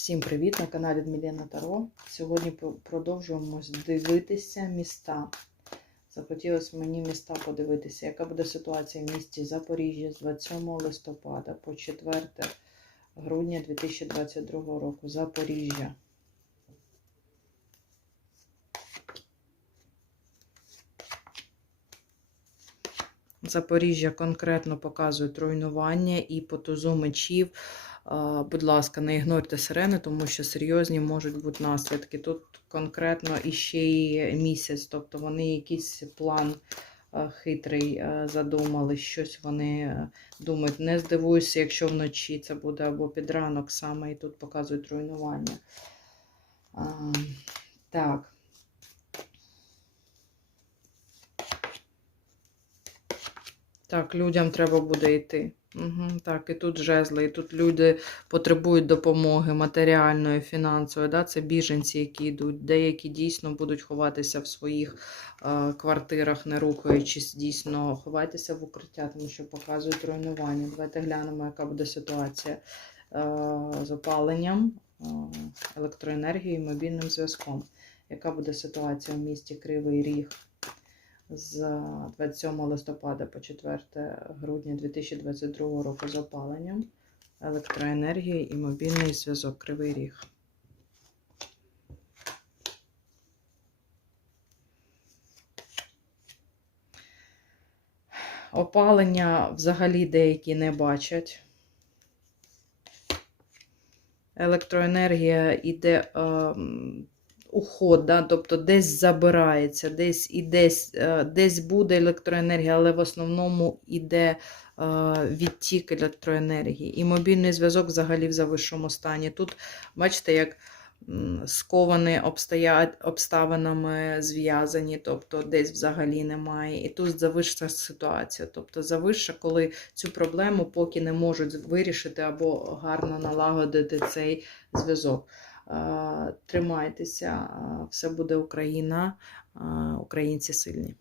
Всім привіт на каналі Дмілена Таро. Сьогодні продовжуємо дивитися міста. Захотілося мені міста подивитися, яка буде ситуація в місті Запоріжжя з 27 листопада по 4 грудня 2022 року. Запоріжжя. Запоріжжя конкретно показують руйнування і по тузу мечів. Будь ласка, не ігнорте сирени, тому що серйозні можуть бути наслідки. Тут конкретно іще й місяць, тобто вони якийсь план хитрий задумали, щось вони думають. Не здивуюся, якщо вночі це буде або під ранок саме, і тут показують руйнування. Так. Так, людям треба буде йти. Угу, так, і тут жезли, і тут люди потребують допомоги матеріальної, фінансової. Да? Це біженці, які йдуть. Деякі дійсно будуть ховатися в своїх е, квартирах, не рухаючись, дійсно ховайтеся в укриття, тому що показують руйнування. Давайте глянемо, яка буде ситуація е, з опаленням, е, електроенергією мобільним зв'язком. Яка буде ситуація в місті Кривий Ріг? З 27 листопада по 4 грудня 2022 року з опаленням, електроенергії і мобільний зв'язок Кривий Ріг. Опалення взагалі деякі не бачать. Електроенергія іде ем, уход, да? тобто десь забирається, десь і десь, е, десь буде електроенергія, але в основному йде е, відтік електроенергії. І мобільний зв'язок взагалі в завищому стані. Тут, бачите, як сковані обстоя... обставинами зв'язані, тобто десь взагалі немає. І тут завища ситуація. Тобто завища, коли цю проблему поки не можуть вирішити або гарно налагодити цей зв'язок. Е, Тримайтеся, все буде Україна, українці сильні.